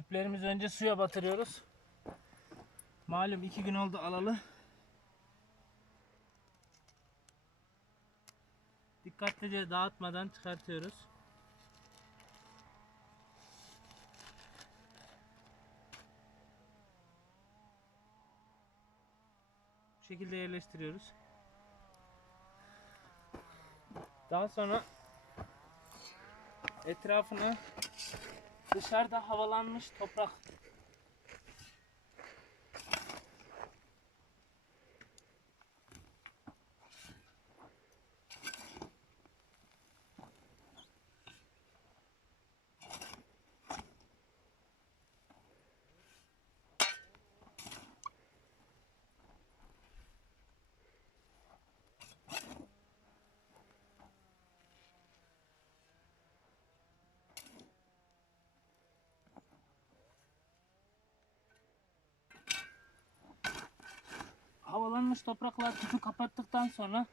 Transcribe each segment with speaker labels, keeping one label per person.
Speaker 1: Tüplerimizi önce suya batırıyoruz. Malum iki gün oldu alalı. Dikkatlice dağıtmadan çıkartıyoruz. Bu şekilde yerleştiriyoruz. Daha sonra etrafını dışarıda havalanmış toprak havalanmış toprakla tüpü kapattıktan sonra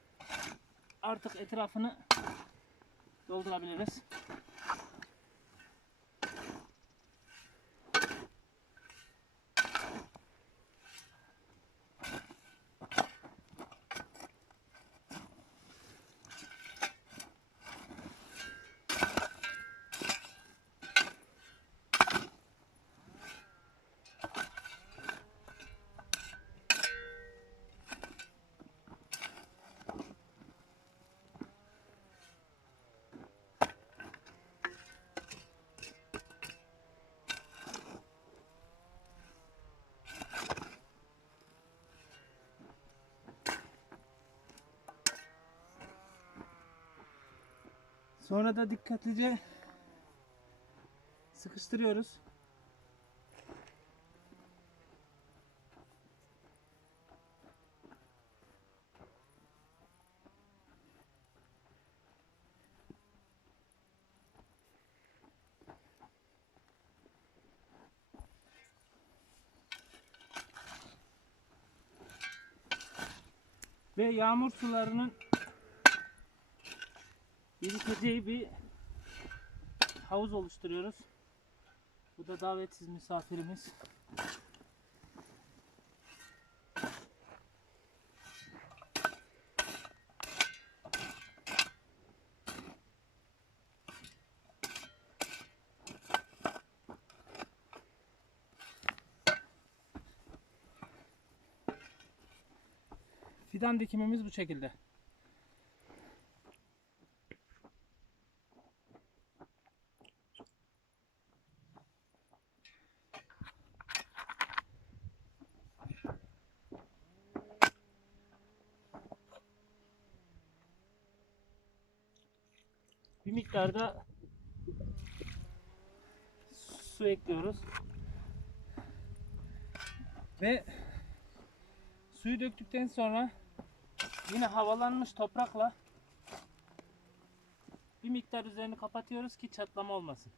Speaker 1: artık etrafını doldurabiliriz. Sonra da dikkatlice sıkıştırıyoruz. Ve yağmur sularının birikeceği bir havuz oluşturuyoruz. Bu da davetsiz misafirimiz. Fidan dikimimiz bu şekilde. Bir miktarda su ekliyoruz. Ve suyu döktükten sonra yine havalanmış toprakla bir miktar üzerini kapatıyoruz ki çatlama olmasın.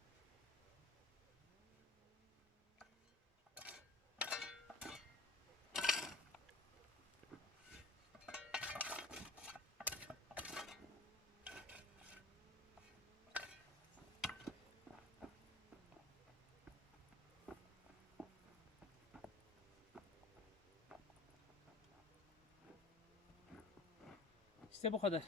Speaker 1: İşte bu kadar.